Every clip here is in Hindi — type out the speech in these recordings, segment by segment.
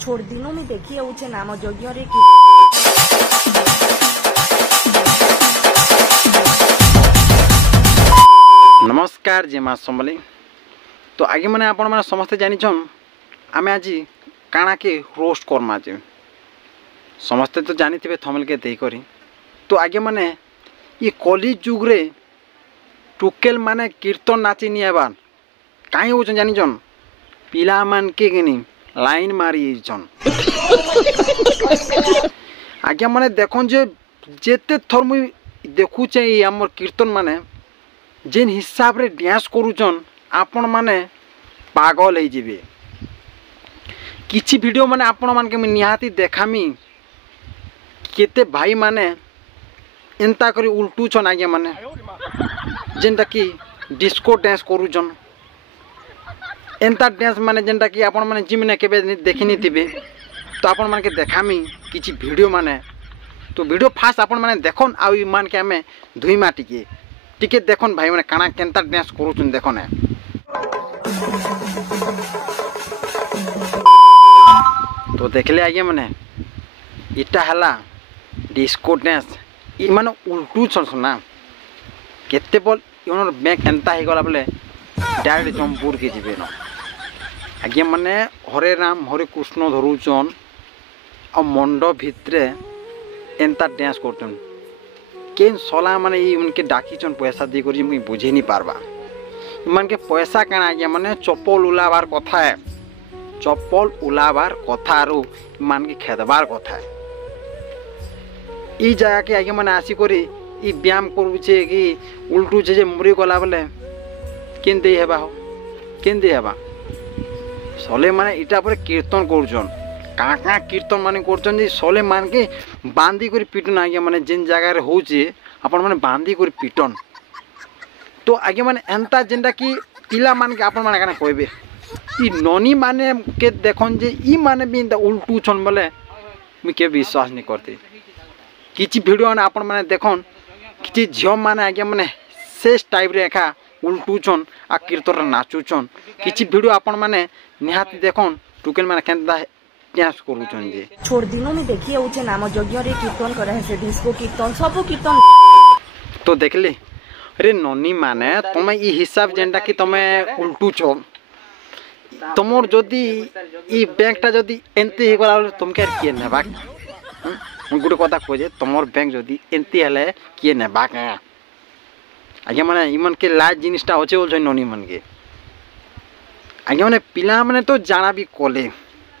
छोड़ दिनों में देखिए उचे नाम यज्ञ रे नमस्कार जे माँ संबली तो आगे मैंने आपण मैंने समस्ते जानिछन आमे आज काना के रोस्ट करमा जे समस्ते तो जानी थे थमल के दे करी तो आगे मैंने ये कली जुग रे टुकेल माने कीर्तन नाची नहीं आबार कहीं हो जानिछन पिला मान के गनी लाइन मारी छन आगे मैंने देखन जे जेते थर मुई देखुचे हमर कीर्तन माने जेन हिसाब रे डांस करूचन आपण माने पागल हो जिवे किछि वीडियो माने आपण मान के निहाती देखामी केते भाई माने एंता करी उल्टूचन आगे माने जेनटा कि डिस्को डांस करूचन एंता डांस माने जेनटा कि आपण माने जिम ने केबे देखिनी थिबे तो आपण मान के देखामी किछि वीडियो माने तो वीडियो फास्ट आपण माने देखन आ मान के हमें धुईमा टिके देखन भाई माने काना केंता डांस करूचन देखन तो देखले आगे माने इटा हला डिस्को डांस इ माने उल्टू छन सुना केते बोल योनर बैंक केंता हे गला बोले डायरेक्ट जंपुर के जिवे न आगे माने हरे राम हरे कृष्ण धरुचन आ मंडो भितरे एंता डांस करतन केन सोला माने उनके डाकीचन पैसा दी करी मुई बुझे नहीं पारबा मन के पैसा काना आगे माने चप्पल उलाबार कथा है चप्पल उलाबार कथा आरो मान के खेदबार कथा है ई जगह के आगे माने आसी करी ई व्यायाम करूचे कि उल्टूचे जे मुरी गला बोले केन दे हेबा हो केन दे हेबा सोले माने इटा पर कीर्तन करूचन का कीर्तन माने करचन जे सोले मान के बांधी कर पिटन आगे माने जेन जगह रे होचे अपन माने बांधी कर पिटन तो आगे माने एंता जेंटा कि पिला मान के अपन माने काना कहबे ई ननी माने के देखन जे ई माने भी उल्टू छन बोले मु के विश्वास नहीं करते किछि वीडियो ने अपन माने देखन किछि झियो माने आगे माने सेस टाइप रे एका उल्टू छन आ कीर्तन नाचू छन किछि वीडियो अपन माने निहाती देखन टुकेल माने केंता डांस करूचन जे छोड़ दिनों में देखिए उचे नाम यज्ञ रे कीर्तन करे से डिस्को कीर्तन सब कीर्तन तो देखले अरे ननी माने तमे ई हिसाब जेंटा कि तमे उल्टू छो तमोर जदी ई बैंकटा जदी एंती हे गला तुमके के नेबा गुड कथा खोजे तमोर बैंक जदी एंती हले के नेबा के आगे माने इमन के लाज जिनिसटा होचे बोल ननी मन के आगे माने पिला माने तो जाना भी कोले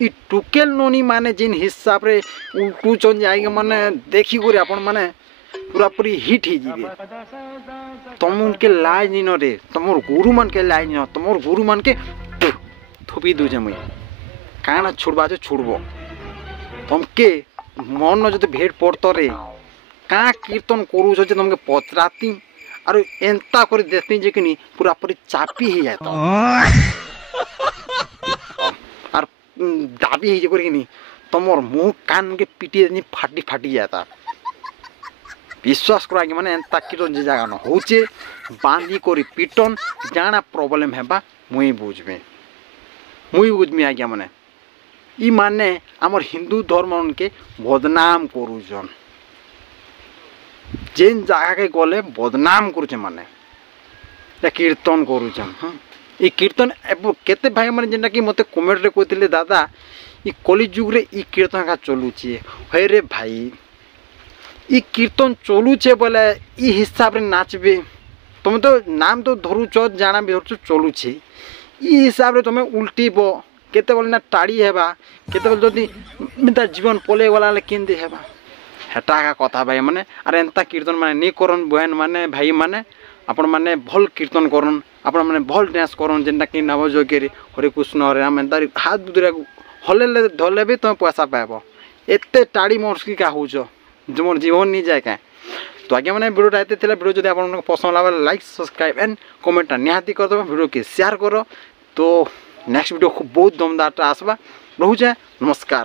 ई टुकेल ननी माने जिन हिसाब रे उल्टू चन जाएगा माने देखी करे अपन माने पूरा पूरी हिट ही जीवे तुम उनके लाज नहीं रे तुमर गुरु मन के लाज नहीं तुमर गुरु मन के थोपी दूजे मुई काना छुड़बा जो छुड़बो तुमके मन जदि भेट पड़तो रे का कीर्तन करू जे तुमके पचराती और एंता कर देखती जे कि पूरा पूरी चापी ही जाता और दाबी ही जे तुमर मुँह कान के पिटी फाटी फाटी जाता विश्वास करा माने एंता कीर्तन जे जगह न होचे बांधी करी पिटन जाना प्रॉब्लम हेबा मुई बुझमी आज्ञा माने ई माने हमर हिंदू धर्म उनके बदनाम करूचन जेन जगह के गले बदनाम करूचे माने कीर्तन करूचन ई कीर्तन केते भाई माने जेनटा कि मते कमेंट रे कहतिले दादा ई कली जुग रे ई कीर्तन का चलुचे हे रे भाई ई कीर्तन चलुचे बोले ई हिसाब रे नाचबे तुम तो नाम तो धरुच जाना भी धरुच चलुचे ई हिसाब रे तुम उल्टीबो केते बोले ना टाड़ी हेबा केते बोले जदी मिता जीवन पले गला ले केंदे हेबा हेटा का कथा भाई माने अरे एंता कीर्तन माने नी करन बहन माने भाई माने आपण माने भल कीर्तन करन आपण माने भल डांस करन जेनटा कि नव जोगेरी हरे कृष्ण हरे राम एंता हाथ बुदरा हले धले भी तुम पैसा पाबो एते टाड़ी मोरसी का होजो जमर जीवन नहीं जाए क्या तो आगे मैंने वीडियो आते थे वीडियो जो आप पसंद लगे लाइक सब्सक्राइब एंड कमेंट निहाती कर दो वीडियो के शेयर करो तो नेक्स्ट वीडियो खूब बहुत दमदार आसवा रोचे नमस्कार।